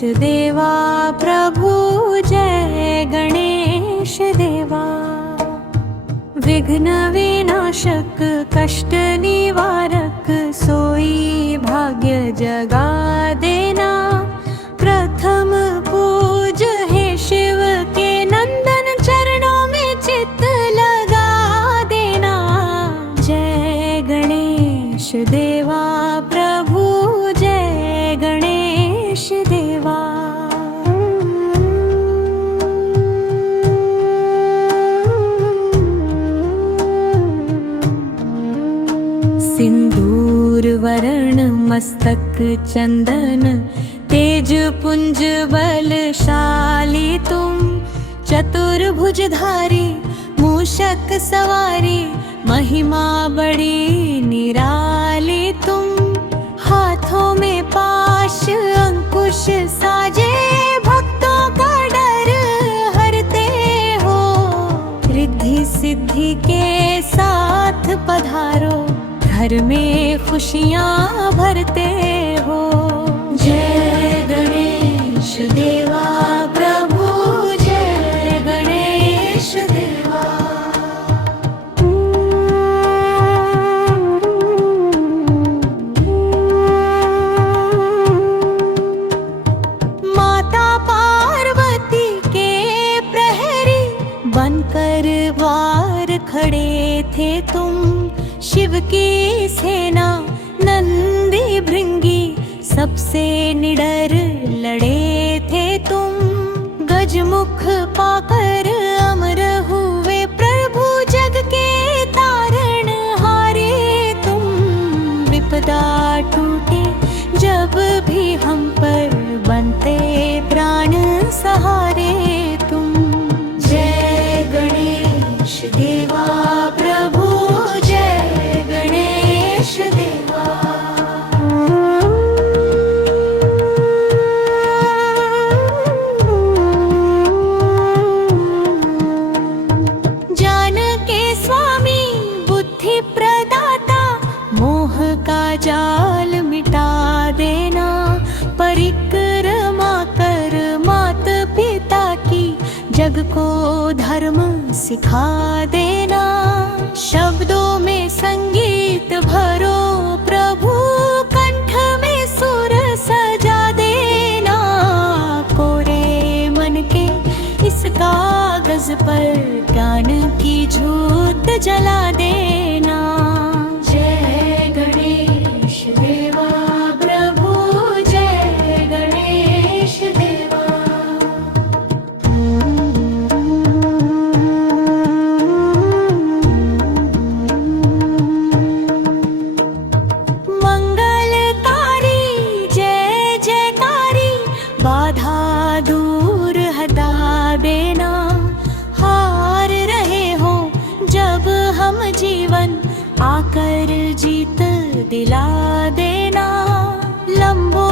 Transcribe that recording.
देवा प्रभु जय गणेश देवा। विघ्न विनाशक कष्ट निवारक सोई भाग्य जगा देना। प्रथम पूज हे शिव के नंदन चरणों में चित्त लगा देना। जय गणेश देवा प्रभु जय गणेश देवा। सिंदूर वरण मस्तक चंदन तेज पुंज बलशाली तुम। चतुर्भुजधारी मूषक सवारी महिमा बड़ी निराली तुम। हाथों में पाश अंकुश साजे भक्तों का डर हरते हो। रिद्धि सिद्धि के साथ पधारो घर में खुशियाँ भरते हो। जय गणेश देवा प्रभु जय गणेश देवा। माता पार्वती के प्रहरी बनकर वार खड़े थे तुम। शिव की सेना नंदी भृंगी सबसे निडर लड़े थे तुम। गजमुख पाकर अमर हुए प्रभु जग के तारण हारे तुम। विपदा टूटे जब भी हम पर बनते प्राण सहारे तुम। जय गणेश देवा प्रभु जय गणेश देवा। जान के स्वामी बुद्धि प्रदाता मोह का जाल मिटा देना। परिक्रमा कर मात पिता की जग को धर्म सिखा देना। शब्दों में संगीत भरो प्रभु कंठ में सुर सजा देना। कोरे मन के इस कागज पर ज्ञान की ज्योत जला देना। जय गणेश देवा प्रभु जय गणेश देवा। मंगलकारी जय जयकारी बाधा दूर हटा देना। हार रहे हो जब हम जीवन आकर जीत दिला देना। लंबो